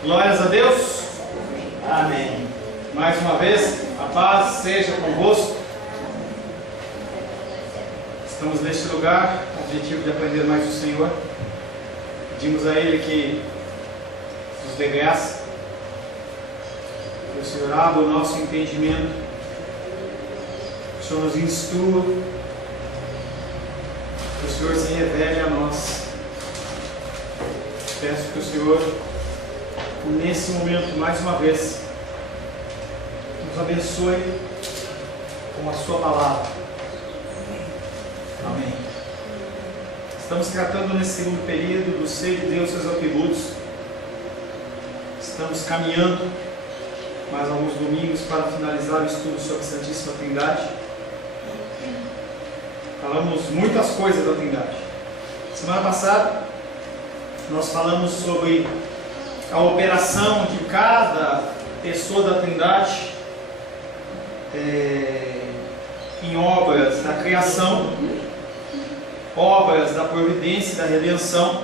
Glórias a Deus. Amém. Mais uma vez, a paz seja convosco. Estamos neste lugar, com o objetivo de aprender mais do Senhor. Pedimos a Ele que nos dê graça, que o Senhor abra o nosso entendimento, que o Senhor nos instrua, que o Senhor se revele a nós. Peço que o Senhor, nesse momento, mais uma vez, nos abençoe com a sua palavra. Amém. Estamos tratando nesse segundo período do ser de Deus e seus atributos. Estamos caminhando mais alguns domingos para finalizar o estudo sobre a Santíssima Trindade. Falamos muitas coisas da Trindade. Semana passada nós falamos sobre a operação de cada pessoa da Trindade em obras da criação, obras da providência e da redenção.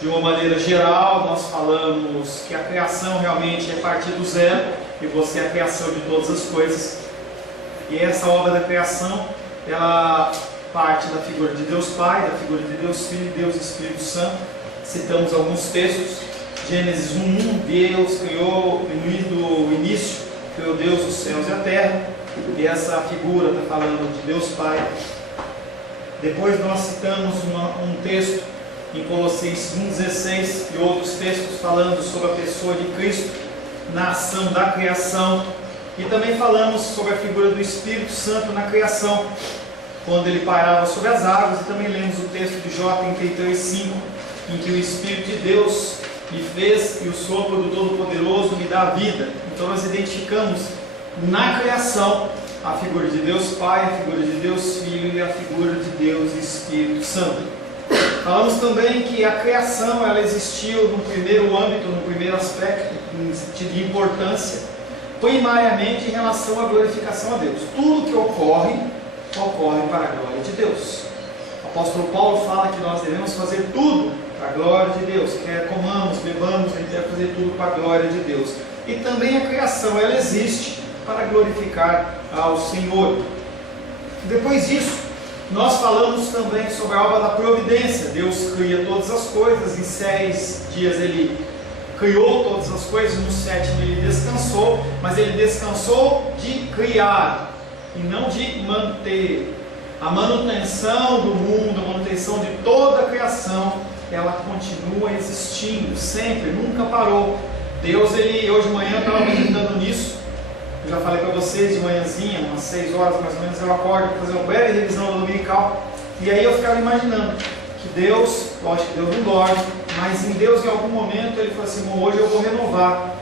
De uma maneira geral, nós falamos que a criação realmente é partir do zero e você é a criação de todas as coisas. E essa obra da criação, ela parte da figura de Deus Pai, da figura de Deus Filho e Deus Espírito Santo. Citamos alguns textos. Gênesis 1:1, Deus criou no início, criou Deus os céus e a terra. E essa figura está falando de Deus Pai. Depois nós citamos um texto em Colossenses 1:16 e outros textos falando sobre a pessoa de Cristo na ação da criação. E também falamos sobre a figura do Espírito Santo na criação, quando ele pairava sobre as águas. E também lemos o texto de Jó 33:5, em que o Espírito de Deus me fez e o sopro do Todo-Poderoso me dá vida. Então nós identificamos na criação a figura de Deus Pai, a figura de Deus Filho e a figura de Deus Espírito Santo. Falamos também que a criação ela existiu no primeiro âmbito, no primeiro aspecto, em sentido de importância, primariamente em relação à glorificação a Deus. Tudo que ocorre para a glória de Deus. O apóstolo Paulo fala que nós devemos fazer tudo para a glória de Deus. Quer comamos, bebamos, a gente deve fazer tudo para a glória de Deus. E também a criação, ela existe para glorificar ao Senhor. Depois disso, nós falamos também sobre a obra da providência. Deus cria todas as coisas, em 6 dias Ele criou todas as coisas, no 7º Ele descansou, mas Ele descansou de criar e não de manter. A manutenção do mundo, a manutenção de toda a criação, ela continua existindo, sempre, nunca parou. Deus, hoje de manhã eu estava meditando nisso. Eu já falei para vocês de manhãzinha, umas 6 horas mais ou menos, eu acordo para fazer uma breve revisão dominical. E aí eu ficava imaginando que Deus, lógico que Deus não dorme, mas em Deus em algum momento Ele falou assim: hoje eu vou renovar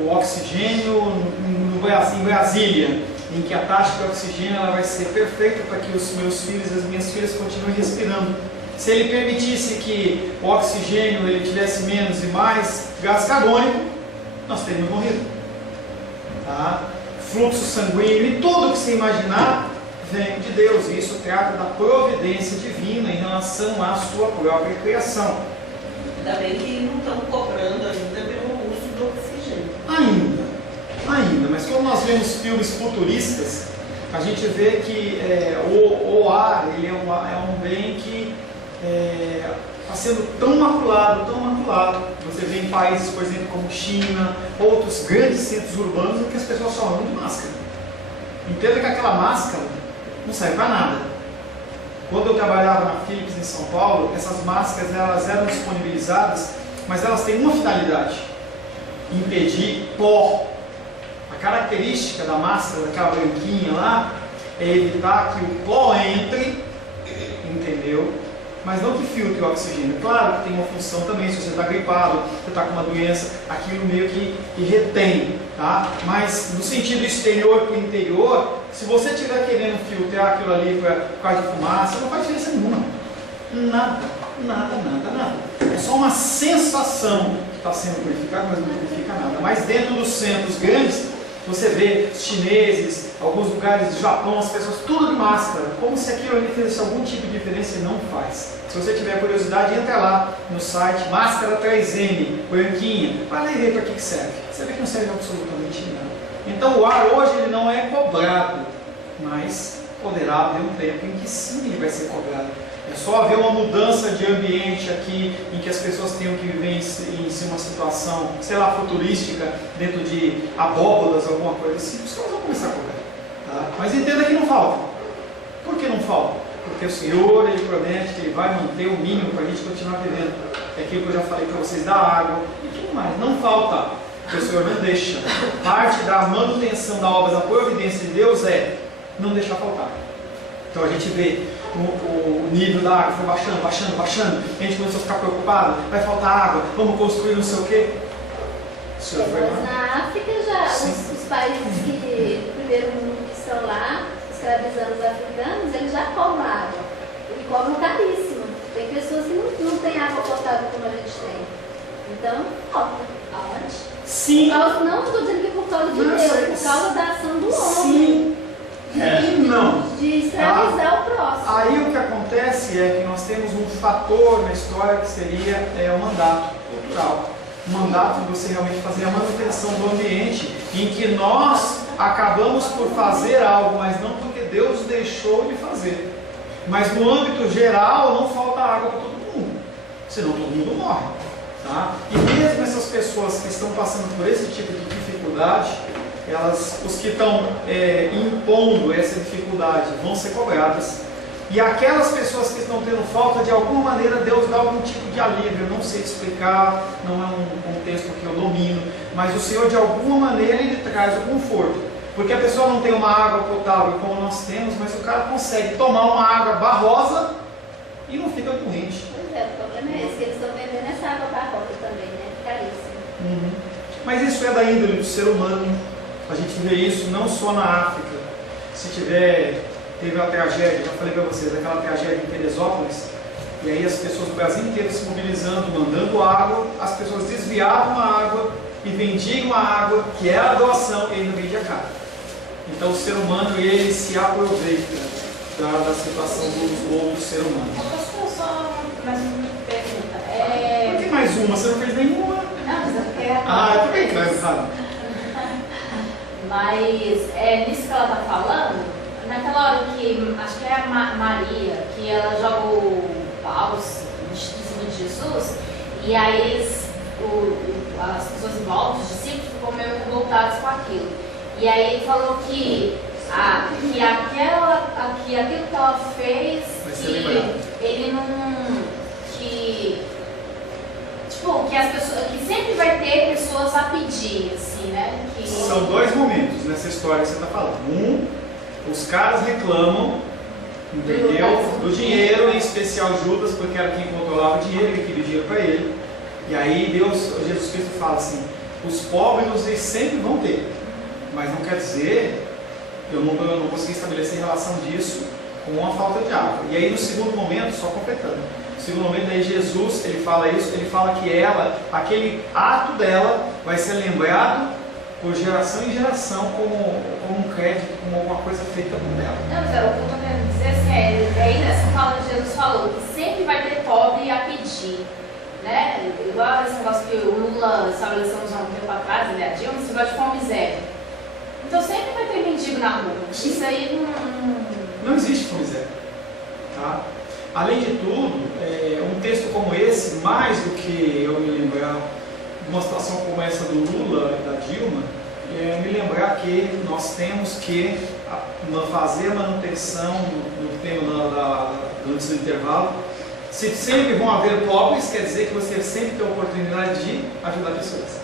o oxigênio em Brasília, em que a taxa de oxigênio ela vai ser perfeita para que os meus filhos e as minhas filhas continuem respirando. Se Ele permitisse que o oxigênio ele tivesse menos e mais gás carbônico, nós teríamos morrido. Tá? Fluxo sanguíneo e tudo que você imaginar vem de Deus. E isso trata da providência divina em relação à sua própria criação. Ainda bem que não estão cobrando ainda pelo uso do oxigênio. Ainda, mas quando nós vemos filmes futuristas, a gente vê que o ar ele é um bem que está sendo tão maculado. Você vê em países, por exemplo, como China, outros grandes centros urbanos, em que as pessoas só andam de máscara. Entenda que aquela máscara não serve para nada. Quando eu trabalhava na Philips em São Paulo, essas máscaras elas eram disponibilizadas, mas elas têm uma finalidade: impedir pó. A característica da máscara, daquela branquinha lá, é evitar que o pó entre, entendeu? Mas não que filtre o oxigênio. Claro que tem uma função também, se você está gripado, você está com uma doença, aquilo meio que retém, tá? Mas no sentido exterior para o interior, se você estiver querendo filtrar aquilo ali por causa de fumaça, não faz diferença nenhuma. Nada. É só uma sensação que está sendo purificado, mas não purifica nada. Mas dentro dos centros grandes, Você vê os chineses, alguns lugares do Japão, as pessoas tudo de máscara, como se aquilo ali fizesse algum tipo de diferença e não faz. Se você tiver curiosidade, entra lá no site, máscara 3M, branquinha, vai lá e ver para que serve. Você vê que não serve absolutamente nada. Então o ar hoje ele não é cobrado, mas poderá haver um tempo em que sim ele vai ser cobrado. É só haver uma mudança de ambiente aqui, em que as pessoas tenham que viver em uma situação, sei lá, futurística, dentro de abóbodas, alguma coisa assim, os caras vão começar a cobrar. Tá? Mas entenda que não falta. Por que não falta? Porque o Senhor, Ele promete que Ele vai manter o mínimo para a gente continuar vivendo. É aquilo que eu já falei para vocês, da água e tudo mais. Não falta, porque o Senhor não deixa. Parte da manutenção da obra, da providência de Deus é não deixar faltar. Então a gente vê o nível da água foi baixando, a gente começou a ficar preocupado, vai faltar água, vamos construir não sei o quê. Mas na África já, os países do primeiro mundo que estão lá, escravizando os africanos, eles já cobram água. E cobram caríssimo. Tem pessoas que não têm água potável como a gente tem. Então, falta. Aonde? Sim. Não estou dizendo que por causa de Deus, por causa da ação do homem. Sim. De escravizar o próximo. Aí o que acontece é que nós temos um fator na história que seria o mandato cultural. O mandato de você realmente fazer a manutenção do ambiente, em que nós acabamos por fazer algo, mas não porque Deus deixou de fazer. Mas no âmbito geral não falta água para todo mundo, senão todo mundo morre. Tá? E mesmo essas pessoas que estão passando por esse tipo de dificuldade, os que estão impondo essa dificuldade vão ser cobradas. E aquelas pessoas que estão tendo falta, de alguma maneira Deus dá algum tipo de alívio. Eu não sei te explicar, não é um contexto que eu domino, mas o Senhor de alguma maneira Ele traz o conforto. Porque a pessoa não tem uma água potável como nós temos, mas o cara consegue tomar uma água barrosa e não fica doente. Pois é, o problema é esse, que eles estão vendendo essa água barrosa também, né? Caríssimo. Mas isso é da índole do ser humano. A gente vê isso não só na África. Se teve a tragédia, já falei para vocês, aquela tragédia em Teresópolis, e aí as pessoas do Brasil inteiro se mobilizando, mandando água, as pessoas desviavam a água e vendiam a água, que é a doação, e ainda vendia caro. Então o ser humano, ele se aproveita da situação do outro ser humano. Posso só mais uma pergunta? Por que mais uma? Você não fez nenhuma? Não, mas eu quero... Por que vai errado? Mas nisso que ela está falando, naquela hora que, acho que é a Maria, que ela joga o pau em cima de Jesus, e aí as pessoas em volta, os discípulos, ficam meio revoltados com aquilo. E aí ele falou que aquilo que ela fez, que ele não... que as pessoas, que sempre vai ter pessoas a pedir, assim, né? São dois momentos nessa história que você está falando. Os caras reclamam, entendeu? Do dinheiro, em especial Judas, porque era quem controlava o dinheiro, ele queria dinheiro para ele. E aí Jesus Cristo fala assim: os pobres vocês sempre vão ter, mas não quer dizer, eu não consegui estabelecer relação disso com uma falta de água. E aí no segundo momento, só completando, no segundo momento aí Jesus, ele fala isso, ele fala que aquele ato dela vai ser lembrado por geração em geração como um crédito, como alguma coisa feita por ela. Não, mas o que eu estou querendo dizer assim, aí nessa fala de Jesus falou que sempre vai ter pobre a pedir, né? Igual esse negócio que o Lula estabeleceu uns anos tempo atrás, ele Dilma, esse negócio de fome zero. Então sempre vai ter mendigo na rua. Isso aí não existe fome zero. Tá? Além de tudo, um texto como esse, mais do que eu me lembrar uma situação como essa do Lula e da Dilma, me lembrar que nós temos que fazer a manutenção no tema antes do intervalo. Se sempre vão haver pobres, quer dizer que você sempre tem a oportunidade de ajudar pessoas.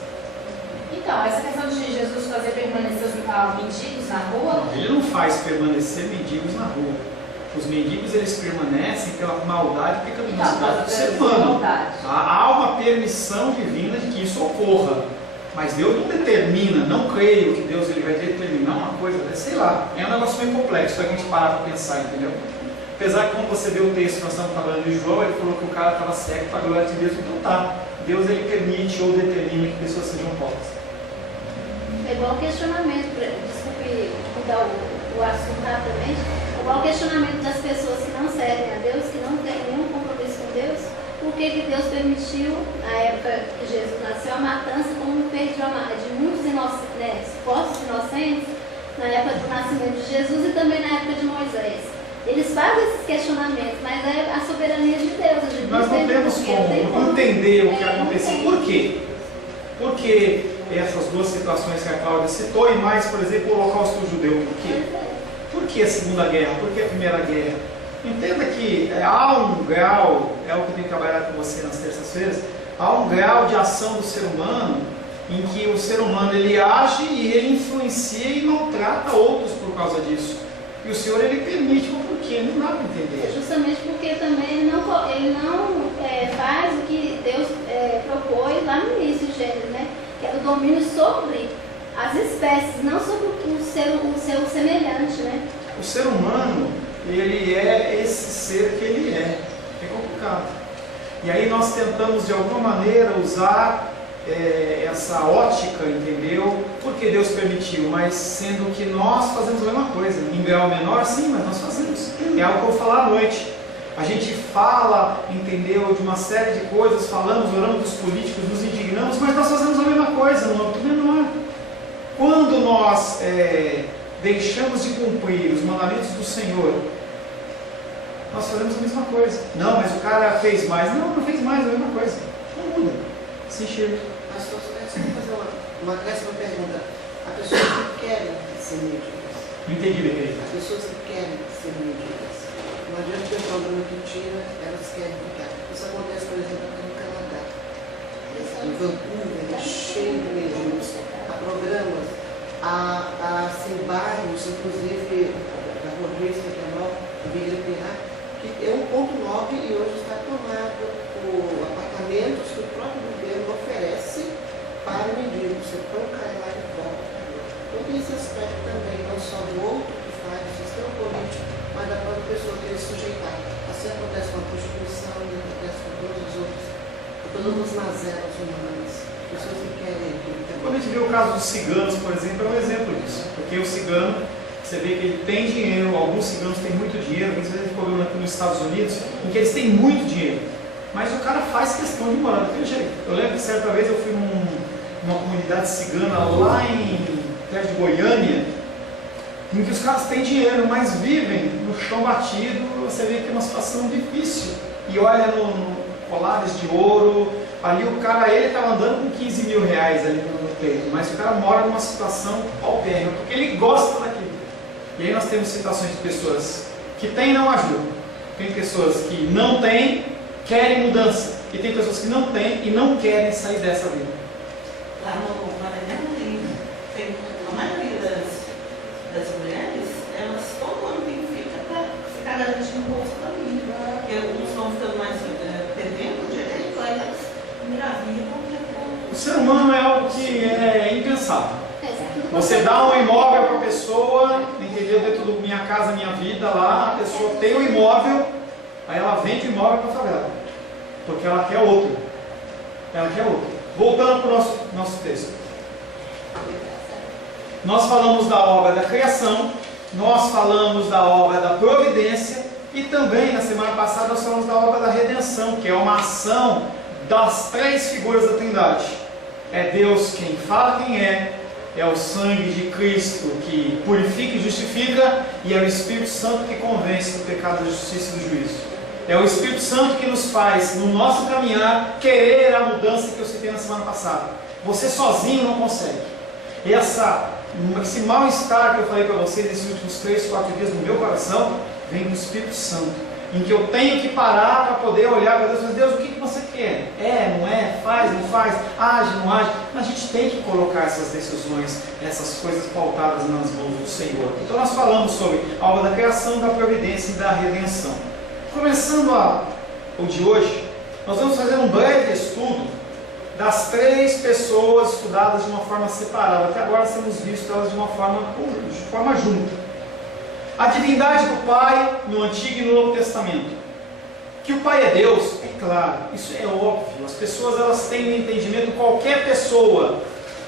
Então, essa questão de Jesus fazer permanecer os mendigos na rua... Ele não faz permanecer mendigos na rua. Os mendigos, eles permanecem pela maldade e pecaminosidade do ser humano. Há uma permissão divina de que isso ocorra. Mas Deus não determina, não creio que Deus ele vai determinar uma coisa, sei lá, é um negócio meio complexo para a gente parar para pensar, entendeu? Apesar que quando você vê o texto que nós estamos falando de João, ele falou que o cara estava cego para a glória de Deus, então tá. Deus ele permite ou determina que pessoas sejam pobres. É igual o questionamento, desculpe mudar o assunto rapidamente, é igual o questionamento das pessoas que não servem a Deus, que não têm nenhum compromisso com Deus, por que Deus permitiu, na época que Jesus nasceu, a matança como perdeu de muitos supostos inocentes, na época do nascimento de Jesus e também na época de Moisés. Eles fazem esses questionamentos, mas é a soberania de Deus. Nós não temos como entender o que aconteceu. Por quê? Porque essas duas situações que a Cláudia citou, e mais, por exemplo, o Holocausto judeu. Por quê? Por que a Segunda Guerra? Por que a Primeira Guerra? Entenda que há um grau, é o que eu tenho trabalhado com você nas terças-feiras, há um grau de ação do ser humano em que o ser humano ele age e ele influencia e maltrata outros por causa disso. E o Senhor ele permite, mas por quê? Não dá para entender. Justamente porque também ele não faz o que Deus propôs lá no início de Gênesis, né? Que é o domínio sobre as espécies, não sobre o seu semelhante, né? O ser humano, ele é esse ser que ele é. É complicado. E aí nós tentamos de alguma maneira usar essa ótica, entendeu? Porque Deus permitiu, mas sendo que nós fazemos a mesma coisa. Em grau menor, sim, mas nós fazemos. É algo que eu vou falar à noite. A gente fala, entendeu, de uma série de coisas, falamos, oramos dos políticos, nos indignamos, mas nós fazemos a mesma coisa, no âmbito menor. Quando nós deixamos de cumprir os mandamentos do Senhor, nós fazemos a mesma coisa. Não, mas o cara fez mais. Não fez mais, é a mesma coisa. Não muda. Se enxerga. Pastor, só fazer uma décima pergunta. As pessoas que querem ser médicas. Não entendi, minha querida. As pessoas que querem ser médicas. Não adianta ter um programa que tira, elas querem ficar. Isso acontece, por exemplo, aqui no Canadá. Em Vancouver, é cheio de médicos. Há programas, há bairros, inclusive da Rodrigues, que é a Vila Pirá, que é um ponto 9 e hoje está tomado por apartamentos que o próprio governo oferece para o mendigo. Você põe o cara lá e volta. Então tem esse aspecto também, não só do outro que faz o sistema político, mas da própria pessoa querer sujeitar. Assim acontece com a prostituição, acontece com todos os outros, com todas as mazelas humanas. Pessoas que querem. Quando a gente vê o caso dos ciganos, por exemplo, é um exemplo disso. Porque o cigano, você vê que ele tem dinheiro, alguns ciganos têm muito dinheiro, muitas vezes tem problema aqui nos Estados Unidos, em que eles têm muito dinheiro. Mas o cara faz questão de morar daquele jeito. Eu lembro que certa vez eu fui numa comunidade cigana lá perto de Goiânia, em que os caras têm dinheiro, mas vivem no chão batido. Você vê que é uma situação difícil. E olha no colares de ouro, ali o cara, ele estava andando com 15 mil reais ali no peito, mas o cara mora numa situação paupérrima, porque ele gosta daquilo. E aí nós temos situações de pessoas que têm e não ajudam. Tem pessoas que não têm, querem mudança. E tem pessoas que não têm e não querem sair dessa vida. Lá no Maranhão tem a maioria das mulheres, elas todo ano têm filho para ficar garantindo o bolso da vida. Porque uns vão ficando mais perdendo o direito, aí elas engravidam. O ser humano é algo que é impensável. Você dá um imóvel para a pessoa, entendeu? Dentro do Minha Casa Minha Vida lá, a pessoa tem um imóvel, aí ela vende o imóvel para a favela, porque ela quer outro. Ela quer outro. Voltando para o nosso texto. Nós falamos da obra da criação, nós falamos da obra da providência e também na semana passada nós falamos da obra da redenção, que é uma ação das três figuras da Trindade. É Deus quem fala quem é o sangue de Cristo que purifica e justifica, e é o Espírito Santo que convence do pecado, da justiça e do juízo. É o Espírito Santo que nos faz, no nosso caminhar, querer a mudança que eu citei na semana passada. Você sozinho não consegue. Esse mal-estar que eu falei para vocês nesses últimos 3, 4 dias no meu coração, vem do Espírito Santo, em que eu tenho que parar para poder olhar para Deus e dizer: Deus, o que você quer? Não é? Faz, não faz? Age, não age? Mas a gente tem que colocar essas decisões, essas coisas pautadas nas mãos do Senhor. Então nós falamos sobre a obra da criação, da providência e da redenção. Começando o de hoje, nós vamos fazer um breve estudo das três pessoas estudadas de uma forma separada. Até agora temos visto elas de uma forma junta. A divindade do Pai no Antigo e no Novo Testamento. Que o Pai é Deus, é claro, isso é óbvio. As pessoas elas têm um entendimento, qualquer pessoa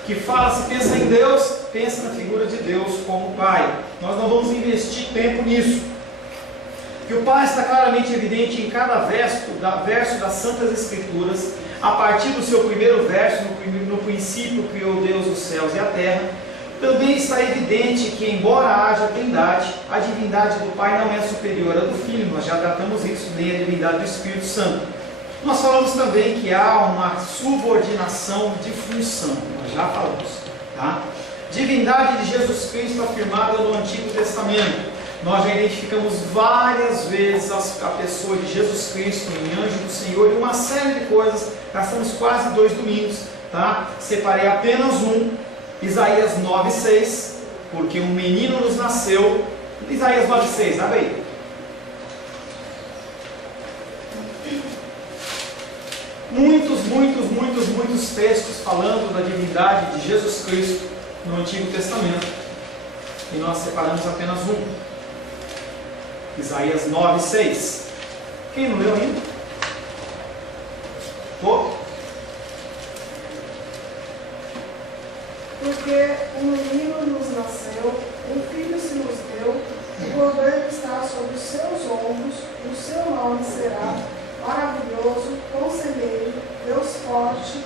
que fala, se pensa em Deus, pensa na figura de Deus como Pai. Nós não vamos investir tempo nisso. Que o Pai está claramente evidente em cada verso das Santas Escrituras, a partir do seu primeiro verso, no princípio criou Deus os céus e a terra. Também está evidente que, embora haja trindade, a divindade do Pai não é superior à do Filho, nós já tratamos isso, nem a divindade do Espírito Santo. Nós falamos também que há uma subordinação de função, nós já falamos, tá? Divindade de Jesus Cristo afirmada no Antigo Testamento. Nós já identificamos várias vezes a pessoa de Jesus Cristo em Anjo do Senhor e uma série de coisas. Gastamos quase 2 domingos, tá? Separei apenas um, Isaías 9,6, porque um menino nos nasceu. Isaías 9,6, abre aí. Muitos textos falando da divindade de Jesus Cristo no Antigo Testamento. E nós separamos apenas um. Isaías 9,6. Quem não leu ainda? Porque um menino nos nasceu, um filho se nos deu, o governo está sobre os seus ombros, o seu nome será maravilhoso, conselheiro, Deus forte,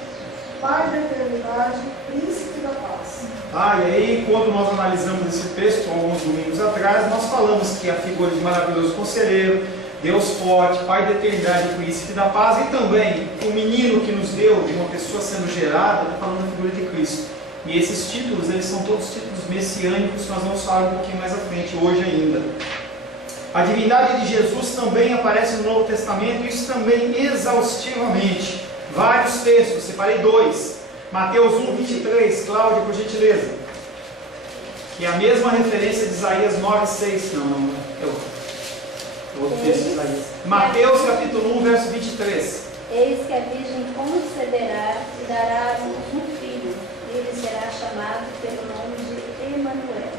Pai da eternidade, príncipe da paz. E aí, quando nós analisamos esse texto, alguns domingos atrás, nós falamos que a figura de maravilhoso conselheiro, Deus forte, Pai da eternidade, príncipe da paz, e também o menino que nos deu, de uma pessoa sendo gerada, está falando da figura de Cristo. E esses títulos, eles são todos títulos messiânicos, nós vamos falar um pouquinho mais à frente, hoje ainda. A divindade de Jesus também aparece no Novo Testamento, isso também exaustivamente. Vários textos, separei 2. Mateus 1:23, Cláudia, por gentileza. Que é a mesma referência de Isaías 9:6. Não, é outro texto de Isaías. Mateus capítulo 1, verso 23. Eis que a Virgem conceberá e dará à luz um filho, e ele será chamado pelo nome de Emanuel,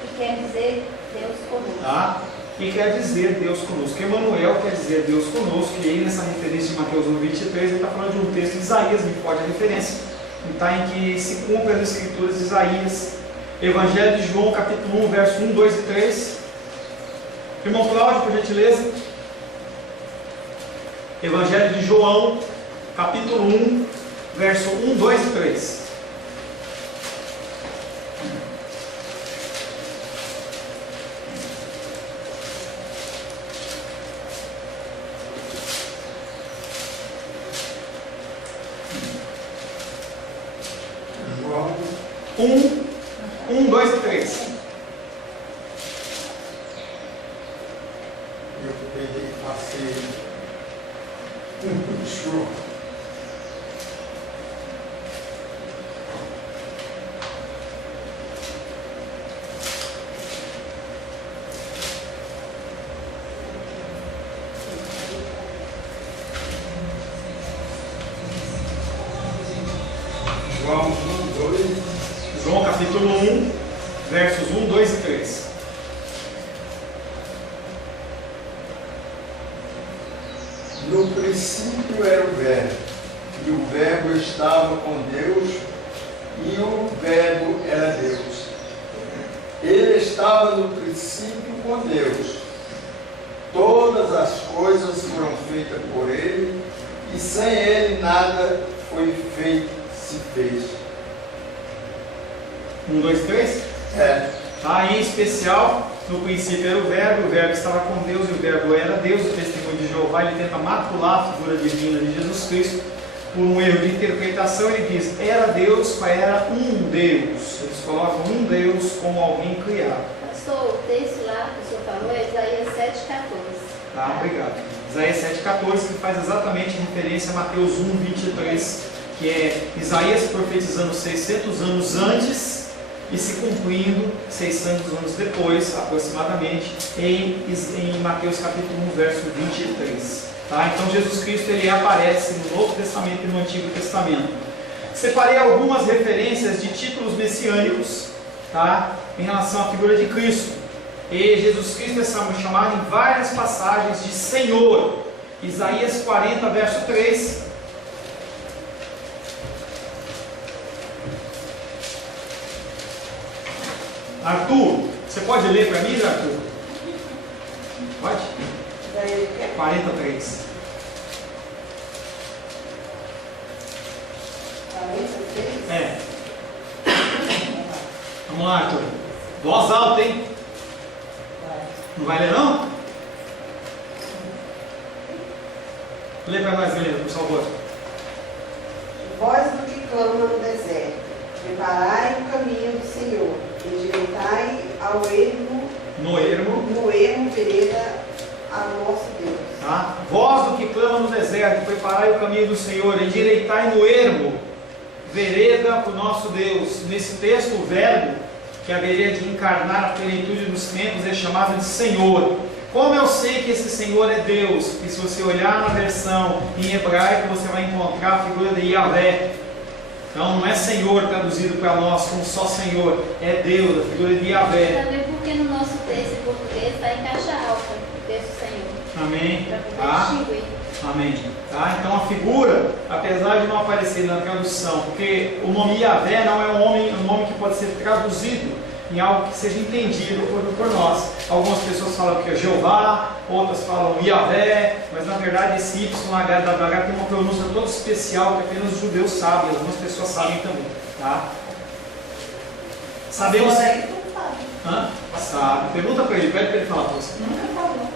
que quer dizer Deus conosco. E quer dizer Deus conosco. Emanuel quer dizer Deus conosco. E aí nessa referência de Mateus 1:23, ele está falando de um texto de Isaías, me pode a referência. Está em que se cumpre as escrituras de Isaías. Evangelho de João, capítulo 1, verso 1, 2 e 3. Irmão Cláudio, por gentileza. Evangelho de João, capítulo 1, verso 1, 2 e 3. João 1, 2 e 3. Eu peguei e passei um show. João capítulo 1, versos 1, 2 e 3. No princípio era o Verbo, e o Verbo estava com Deus, e o Verbo era Deus. Ele estava no princípio com Deus. Todas as coisas foram feitas por ele, e sem ele nada foi feito, se fez. 1, 2, 3? Em especial, no princípio era o Verbo estava com Deus e o Verbo era Deus. O testemunho de Jeová, ele tenta macular a figura divina de Jesus Cristo por um erro de interpretação. Ele diz, era Deus, era um Deus. Eles colocam um Deus como alguém criado. Pastor, o texto lá que o senhor falou é Isaías 7,14. Obrigado. Isaías 7,14, que faz exatamente referência a Mateus 1:23, que é Isaías profetizando 600 anos antes e se cumprindo 600 anos depois, aproximadamente, em Mateus capítulo 1, verso 23. Então Jesus Cristo ele aparece no Novo Testamento e no Antigo Testamento. Separei algumas referências de títulos messiânicos, em relação à figura de Cristo. E Jesus Cristo é chamado em várias passagens de Senhor. Isaías 40, verso 3. Arthur, você pode ler para mim, Arthur? Pode? 43. 43? É. Vamos lá, Arthur. Voz alta, hein? Não vai ler, não? Lê para nós, Helena, por favor. Voz do que clama no deserto, preparai o caminho do Senhor, endireitai ao ermo, No ermo. vereda ao nosso Deus. Tá? Voz do que clama no deserto, preparai o caminho do Senhor, endireitai no ermo, vereda para o nosso Deus. Nesse texto, o verbo que haveria de encarnar a plenitude dos tempos é chamado de Senhor. Como eu sei que esse Senhor é Deus? Porque se você olhar na versão em hebraico, você vai encontrar a figura de Yahvé. Então não é Senhor traduzido para nós como só Senhor, é Deus, a figura de Yahvé. Também porque no nosso texto em português está em caixa alta, o texto Senhor. Amém? Para poder Tá? distinguir. Amém. Tá? Então a figura, apesar de não aparecer na tradução, porque o nome Yahvé não é um nome que pode ser traduzido em algo que seja entendido por nós. Algumas pessoas falam que é Jeová, outras falam Yahvé, mas na verdade esse YHWH tem uma pronúncia toda especial que apenas os judeus sabem, algumas pessoas sabem também. Tá? Sabemos. Hã? Sabe. Pergunta para ele, pede para ele falar para você.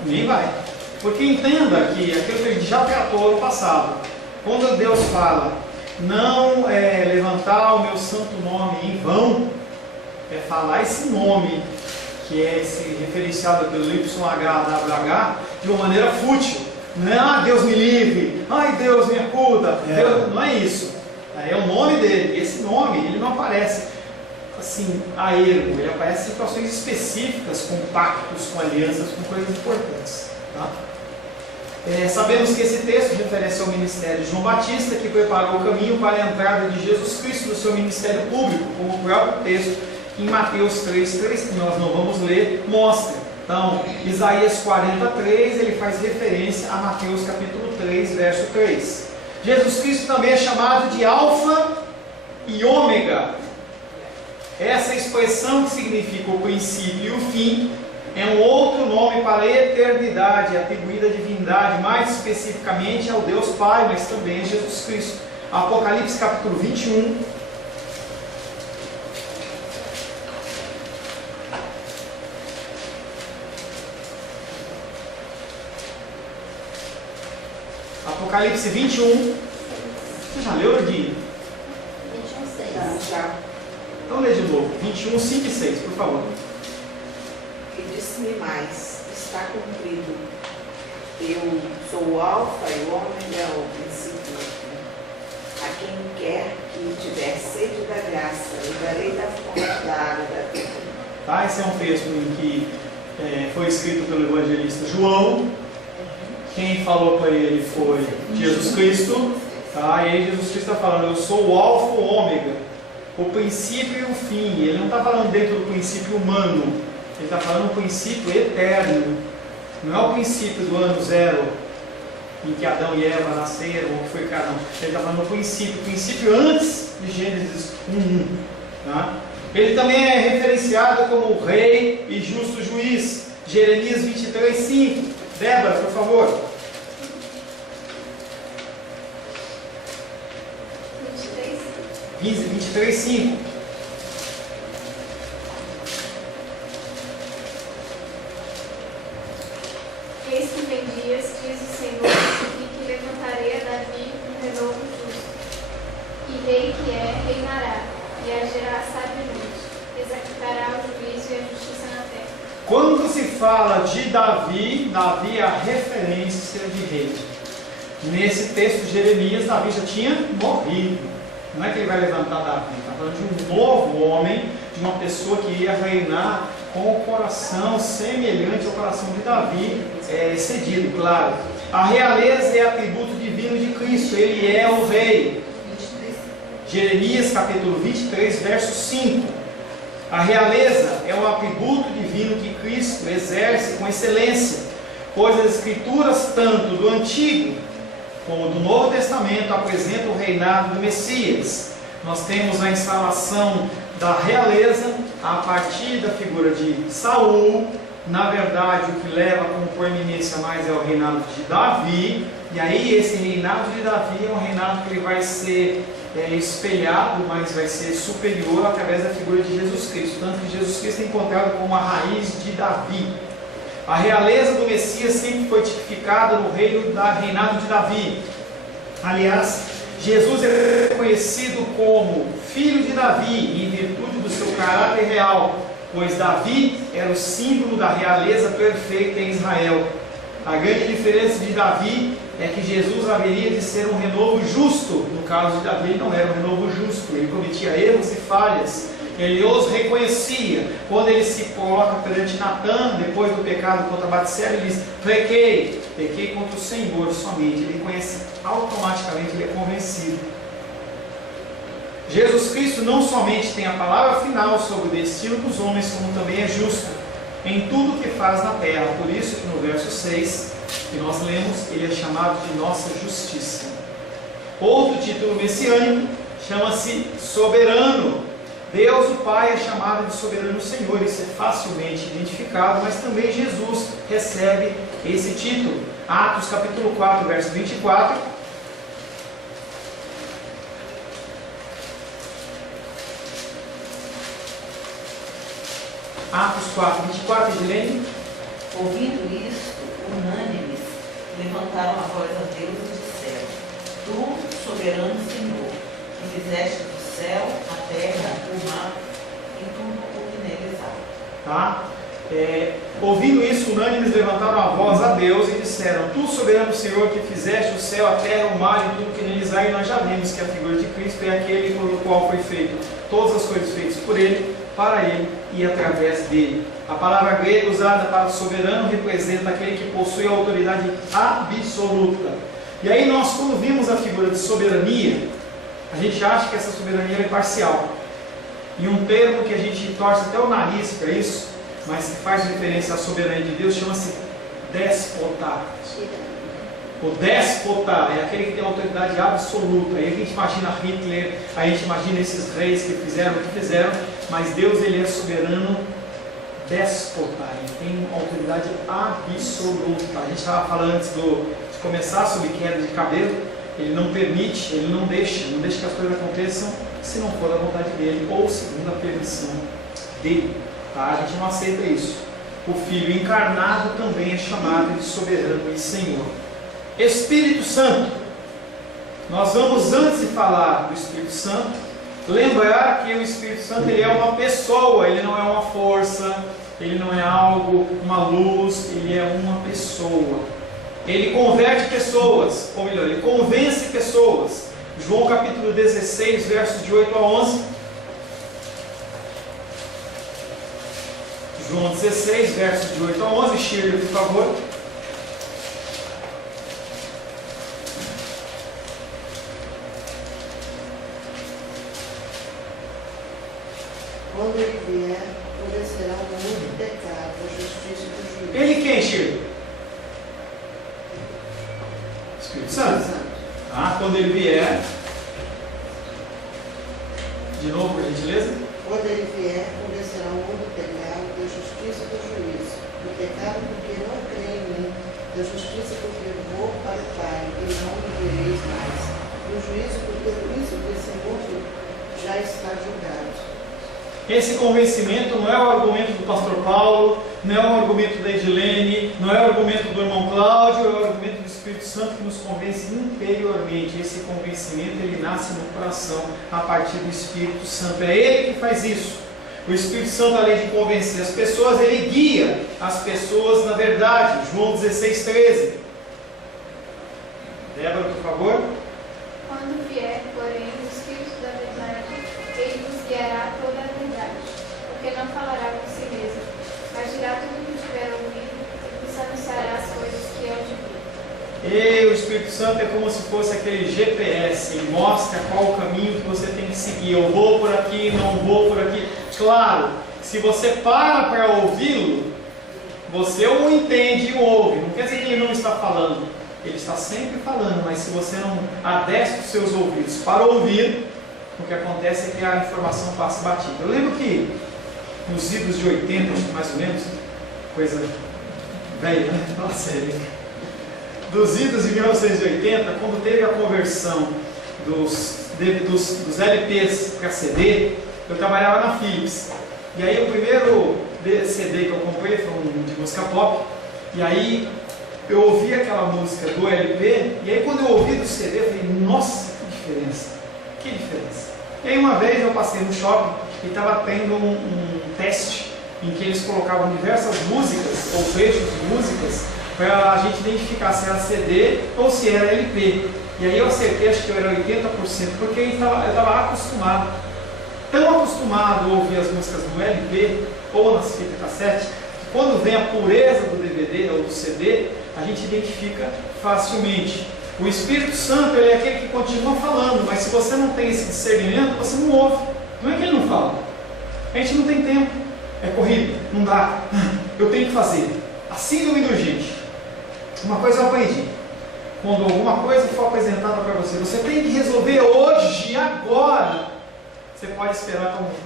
Nem vai. Porque entenda que aquilo que a gente já tratou no passado, quando Deus fala, não levantar o meu santo nome em vão, é falar esse nome, que é esse referenciado pelo YHWH, de uma maneira fútil. Não é, Deus me livre, ai Deus me acuda, Deus, não é isso. É o nome dele, esse nome, ele não aparece assim, a ermo, ele aparece em situações específicas, com pactos, com alianças, com coisas importantes. Tá? Sabemos que esse texto refere-se ao ministério de João Batista, que preparou o caminho para a entrada de Jesus Cristo no seu ministério público, como o próprio texto em Mateus 3:3, que nós não vamos ler, mostra. Então, Isaías 43, ele faz referência a Mateus capítulo 3, verso 3. Jesus Cristo também é chamado de Alfa e Ômega. Essa expressão que significa o princípio e o fim é um outro nome para a eternidade, atribuída à divindade, mais especificamente ao Deus Pai, mas também a Jesus Cristo. Apocalipse capítulo 21. Apocalipse 21. Você já leu, Lurdinha? 21:6. Já. Então lê de novo. 21, 5 e 6, por favor. E disse-me mais, está cumprido. Eu sou o alfa e o ômega, o princípio. A quem quer que tiver sede da graça, eu darei da fonte da água da vida. Tá? Esse é um texto em que foi escrito pelo evangelista João. Quem falou para ele foi Jesus Cristo. Tá? E aí Jesus Cristo está falando, eu sou o alfa e o ômega, o princípio e o fim. Ele não está falando dentro do princípio humano, ele está falando do princípio eterno. Não é o princípio do ano zero, em que Adão e Eva nasceram, ou que foi cada um. Ele está falando do princípio antes de Gênesis 1. Tá? Ele também é referenciado como rei e justo juiz. Jeremias 23:5. Débora, por favor. 23:5. Eis que vem dias, diz o Senhor, em que levantarei a Davi um renovo justo. E rei que reinará, e agirá sabiamente, executará o juízo e a justiça na terra. Quando se fala de Davi, Davi é a referência de rei. Nesse texto de Jeremias, Davi já tinha morrido. Não é que ele vai levantar Davi, está falando de um novo homem, de uma pessoa que ia reinar com o coração semelhante ao coração de Davi, excedido, claro. A realeza é atributo divino de Cristo, ele é o rei. Jeremias capítulo 23, verso 5. A realeza é um atributo divino que Cristo exerce com excelência, pois as escrituras, tanto do Antigo como do Novo Testamento, apresentam o reinado do Messias. Nós temos a instalação da realeza a partir da figura de Saul. Na verdade, o que leva como proeminência mais é o reinado de Davi. E aí esse reinado de Davi é um reinado que ele vai ser espelhado, mas vai ser superior através da figura de Jesus Cristo. Tanto que Jesus Cristo é encontrado como a raiz de Davi. A realeza do Messias sempre foi tipificada no reinado de Davi. Aliás, Jesus é reconhecido como filho de Davi em virtude do seu caráter real, pois Davi era o símbolo da realeza perfeita em Israel. A grande diferença de Davi é que Jesus haveria de ser um renovo justo. No caso de Davi, ele não era um renovo justo, ele cometia erros e falhas, ele os reconhecia. Quando ele se coloca perante Natã, depois do pecado contra Batseba, ele diz: pequei contra o Senhor somente. Ele conhece automaticamente, ele é convencido. Jesus Cristo não somente tem a palavra final sobre o destino dos homens, como também é justo em tudo que faz na terra. Por isso que no verso 6, que nós lemos, ele é chamado de nossa justiça. Outro título messiânico chama-se soberano. Deus o Pai é chamado de soberano Senhor. Isso é facilmente identificado, mas também Jesus recebe esse título. Atos capítulo 4, verso 24. Atos 4, 24, Edilene. Ouvindo isto, unânimes, levantaram a voz a Deus e disseram: Tu, soberano Senhor, que fizeste do céu, a terra, o mar e tudo o que neles há. Tá? Ouvindo isso, unânimes levantaram a voz a Deus e disseram: Tu, soberano Senhor, que fizeste o céu, a terra, o mar e tudo que neles há. E nós já vimos que a figura de Cristo é aquele por qual foi feito todas as coisas feitas por Ele, para Ele e através dele. A palavra grega usada para soberano representa aquele que possui a autoridade absoluta. E aí nós, quando vimos a figura de soberania, a gente acha que essa soberania é parcial. E um termo que a gente torce até o nariz para isso, mas que faz referência à soberania de Deus, chama-se déspota. O déspota é aquele que tem autoridade absoluta. Aí a gente imagina Hitler, aí a gente imagina esses reis que fizeram o que fizeram, mas Deus, ele é soberano déspota, ele tem autoridade absoluta. A gente estava falando antes de começar sobre queda de cabelo. Ele não permite, ele não deixa que as coisas aconteçam se não for da vontade dele ou segundo a permissão dele. Tá? A gente não aceita isso. O Filho encarnado também é chamado de soberano e Senhor. Espírito Santo. Nós vamos, antes de falar do Espírito Santo, lembrar que o Espírito Santo, ele é uma pessoa, ele não é uma força, ele não é algo, uma luz, ele é uma pessoa. Ele converte pessoas, ou melhor, ele convence pessoas. João capítulo 16, versos de 8 a 11. João 16, versos de 8 a 11. Shirley, por favor. Quando ele vier, convencerá o mundo do pecado, da justiça e do juízo. Ele quem, Shirley? Espírito Santo. Quando ele vier, de novo, por gentileza. Quando ele vier, convencerá o mundo do pecado, da justiça e do juízo. Do pecado, porque não crê em mim. Da justiça, porque vou para o Pai e não me vereis mais. Do juízo, porque o juízo desse mundo já está julgado. Esse convencimento não é o argumento do pastor Paulo, não é o argumento da Edilene, não é o argumento do irmão Cláudio, é o argumento do Espírito Santo que nos convence interiormente. Esse convencimento, ele nasce no coração a partir do Espírito Santo. É ele que faz isso. O Espírito Santo, além de convencer as pessoas, ele guia as pessoas na verdade. João 16, 13. Débora, por favor. Quando vier, porém, o Espírito da verdade, ele vos guiará a toda a verdade, porque não falará por si mesmo, mas dirá tudo o que tiver ouvido e vos anunciará as coisas que hão de vir. E o Espírito Santo é como se fosse aquele GPS, ele mostra qual o caminho que você tem que seguir. Eu vou por aqui, não vou por aqui. Claro, se você para ouvi-lo, você o entende e o ouve. Não quer dizer que ele não está falando, ele está sempre falando, mas se você não adestra os seus ouvidos para ouvir, o que acontece é que a informação passa batida. Eu lembro que nos idos de 80, mais ou menos, coisa velha, né? Nossa, dos idos de 1980, quando teve a conversão dos LPs para CD, eu trabalhava na Philips. E aí o primeiro CD que eu comprei foi um de música pop. E aí eu ouvi aquela música do LP, e aí quando eu ouvi do CD, eu falei, nossa, que diferença, que diferença. E aí uma vez eu passei no shopping e estava tendo um teste em que eles colocavam diversas músicas, ou trechos de músicas, para a gente identificar se era CD ou se era LP. E aí eu acertei, acho que eu era 80%, porque eu estava acostumado, tão acostumado a ouvir as músicas no LP ou nas fitas cassete, que quando vem a pureza do DVD ou do CD, a gente identifica facilmente. O Espírito Santo, ele é aquele que continua falando, mas se você não tem esse discernimento, você não ouve. Não é que ele não fala. A gente não tem tempo. É corrido, não dá. Eu tenho que fazer. A síndrome do urgente. Uma coisa eu aprendi. Quando alguma coisa for apresentada para você, você tem que resolver hoje, agora. Você pode esperar até o momento.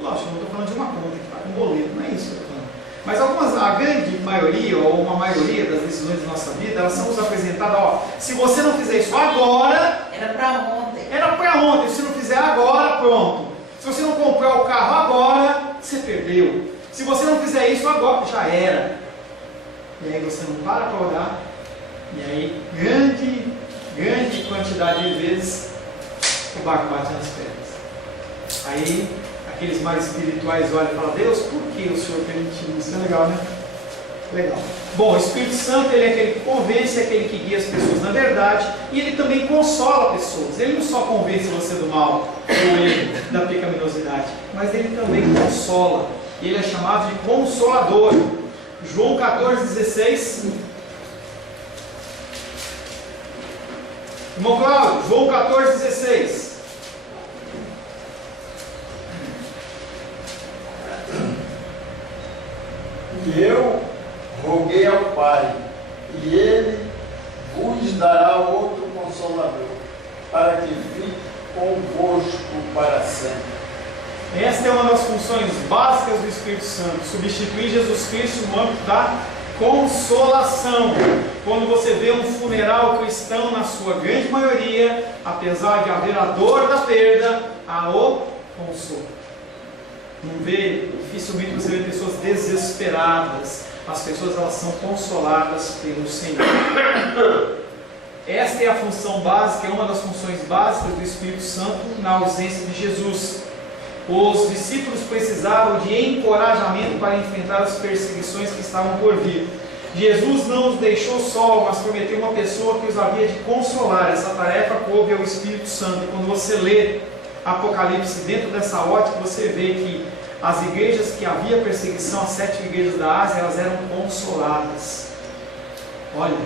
Lógico, eu não estou falando de uma conta que está com boleto, não é isso que eu estou falando. Mas a grande maioria, ou uma maioria das decisões da nossa vida, elas são nos apresentadas, ó, se você não fizer isso agora... Era para ontem. Era para ontem, se não fizer agora, pronto. Se você não comprar o carro agora, você perdeu. Se você não fizer isso agora, já era. E aí você não para orar, e aí grande quantidade de vezes o barco bate nas pedras. Aí aqueles mais espirituais olham e falam, Deus, por que o Senhor permitiu isso? É legal, né? Legal. Bom, o Espírito Santo, ele é aquele que convence, é aquele que guia as pessoas na verdade, e ele também consola pessoas. Ele não só convence você do mal, do erro, da pecaminosidade, mas ele também consola. Ele é chamado de Consolador. João 14,16. Irmão Cláudio, João 14,16. E eu roguei ao Pai, e Ele vos dará outro Consolador, para que fique convosco para sempre. Esta é uma das funções básicas do Espírito Santo, substituir Jesus Cristo no âmbito da consolação. Quando você vê um funeral cristão, na sua grande maioria, apesar de haver a dor da perda, há o consolo. Não vê, dificilmente você vê pessoas desesperadas. As pessoas, elas são consoladas pelo Senhor. Esta é a função básica, é uma das funções básicas do Espírito Santo na ausência de Jesus. Os discípulos precisavam de encorajamento para enfrentar as perseguições que estavam por vir. Jesus não os deixou só, mas prometeu uma pessoa que os havia de consolar. Essa tarefa coube ao Espírito Santo. Quando você lê Apocalipse dentro dessa ótica, você vê que as igrejas que havia perseguição, as 7 igrejas da Ásia, elas eram consoladas. Olha,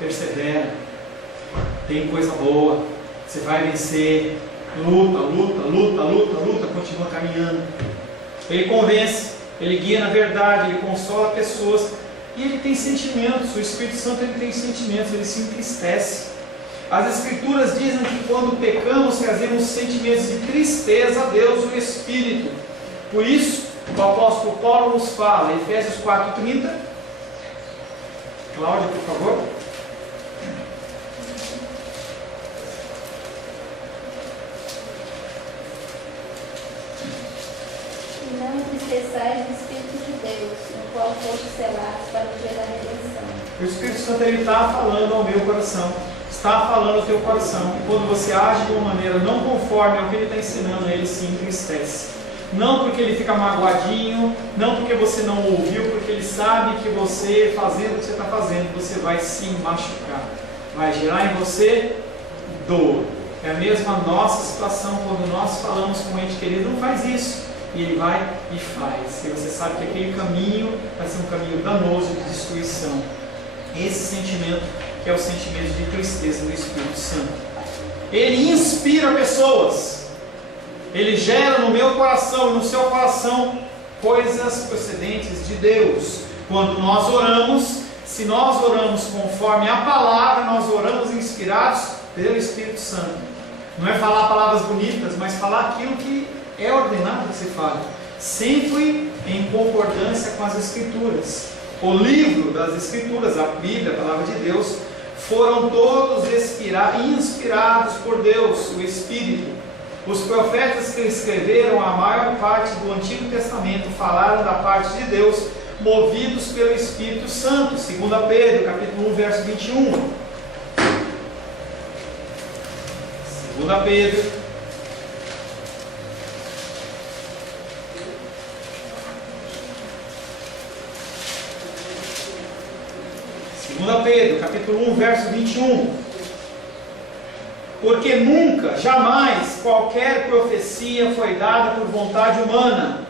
persevera, tem coisa boa, você vai vencer. Luta, continua caminhando. Ele convence, ele guia na verdade, ele consola pessoas e ele tem sentimentos. O Espírito Santo, ele tem sentimentos, ele se entristece. As Escrituras dizem que quando pecamos trazemos sentimentos de tristeza a Deus, o Espírito. Por isso, o apóstolo Paulo nos fala, Efésios 4:30. Cláudia, por favor. Não entristeçais o Espírito de Deus, no qual foste selados para o dia da redenção. O Espírito Santo, ele está falando ao meu coração, está falando ao teu coração. E quando você age de uma maneira não conforme ao que ele está ensinando, ele se entristece. Não porque ele fica magoadinho, não porque você não ouviu, porque ele sabe que você, fazendo o que você está fazendo, você vai se machucar, vai gerar em você dor. É a mesma nossa situação quando nós falamos com um ente querido, não faz isso. E ele vai e faz. E você sabe que aquele caminho vai ser um caminho danoso de destruição. Esse sentimento que é o sentimento de tristeza do Espírito Santo. Ele inspira pessoas. Ele gera no meu coração e no seu coração coisas procedentes de Deus. Quando nós oramos, se nós oramos conforme a palavra, nós oramos inspirados pelo Espírito Santo. Não é falar palavras bonitas, mas falar aquilo que é ordenado que se fale. sempre em concordância com as Escrituras. O livro das Escrituras, a Bíblia, a Palavra de Deus, foram todos inspirados por Deus, o Espírito. Os profetas que escreveram a maior parte do Antigo Testamento falaram da parte de Deus, movidos pelo Espírito Santo. 2 Pedro, capítulo 1, verso 21. 2 Pedro, capítulo 1, verso 21. Porque nunca, jamais, qualquer profecia foi dada por vontade humana.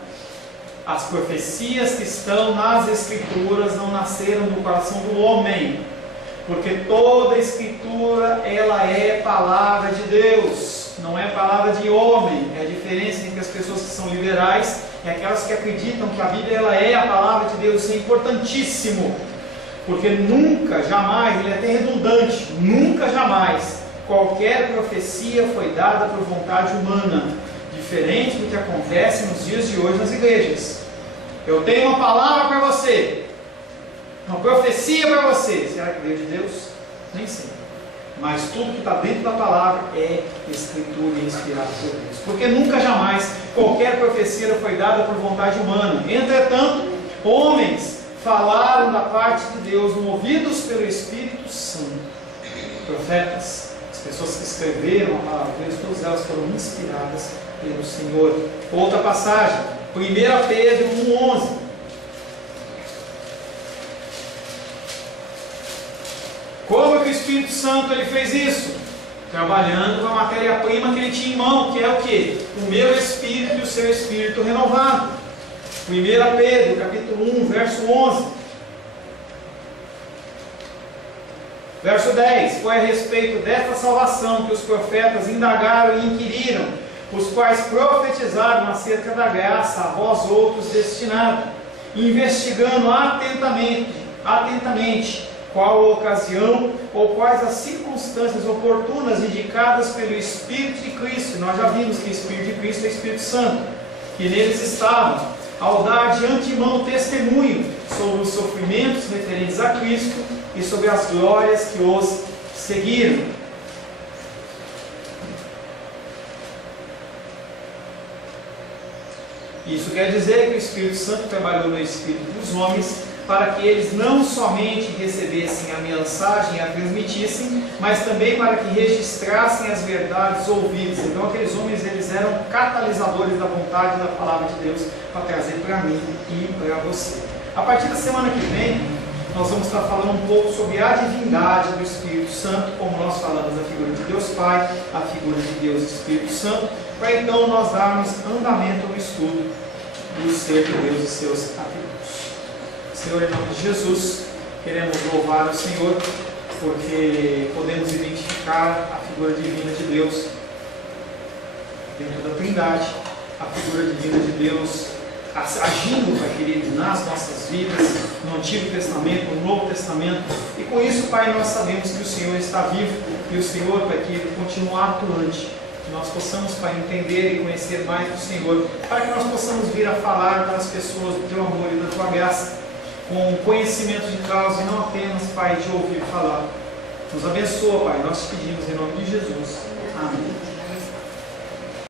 As profecias que estão nas Escrituras não nasceram do coração do homem, porque toda a Escritura, ela é palavra de Deus, não é palavra de homem. É a diferença entre as pessoas que são liberais e aquelas que acreditam que a Bíblia, ela é a palavra de Deus. Isso é importantíssimo, porque nunca, jamais, ele é até redundante, nunca, jamais, qualquer profecia foi dada por vontade humana, diferente do que acontece nos dias de hoje nas igrejas. Eu tenho uma palavra para você, uma profecia para você. Será que veio de Deus? Nem sempre. Mas tudo que está dentro da palavra é Escritura e inspirado por Deus. Porque nunca, jamais, qualquer profecia foi dada por vontade humana. Entretanto, homens falaram da parte de Deus, movidos pelo Espírito Santo. Profetas, as pessoas que escreveram a palavra de Deus, todas elas foram inspiradas pelo Senhor. Outra passagem, 1 Pedro 1,11. Como que o Espírito Santo ele fez isso? Trabalhando com a matéria-prima que ele tinha em mão, que é o que? O meu Espírito e o seu Espírito renovado. 1 Pedro, capítulo 1, verso 11. Verso 10. Foi a respeito desta salvação que os profetas indagaram e inquiriram, os quais profetizaram acerca da graça a vós outros destinada, investigando atentamente qual a ocasião ou quais as circunstâncias oportunas indicadas pelo Espírito de Cristo. Nós já vimos que o Espírito de Cristo é o Espírito Santo, que neles estavam, ao dar de antemão testemunho sobre os sofrimentos referentes a Cristo e sobre as glórias que os seguiram. Isso quer dizer que o Espírito Santo trabalhou no espírito dos homens para que eles não somente recebessem a mensagem e a transmitissem, mas também para que registrassem as verdades ouvidas. Então aqueles homens, eles eram catalisadores da vontade da palavra de Deus para trazer para mim e para você. A partir da semana que vem, nós vamos estar falando um pouco sobre a divindade do Espírito Santo, como nós falamos da figura de Deus Pai, a figura de Deus Espírito Santo, para então nós darmos andamento no estudo do ser de Deus e seus atributos. Senhor, em nome de Jesus, queremos louvar o Senhor, porque podemos identificar a figura divina de Deus dentro da Trindade, a figura divina de Deus agindo, Pai querido, nas nossas vidas, no Antigo Testamento, no Novo Testamento, e com isso, Pai, nós sabemos que o Senhor está vivo, e o Senhor, Pai querido, continua atuante, que nós possamos, Pai, entender e conhecer mais do Senhor, para que nós possamos vir a falar para as pessoas do Teu amor e da Tua graça, com conhecimento de causa e não apenas, Pai, de ouvir falar. Nos abençoa, Pai, nós te pedimos em nome de Jesus. Amém.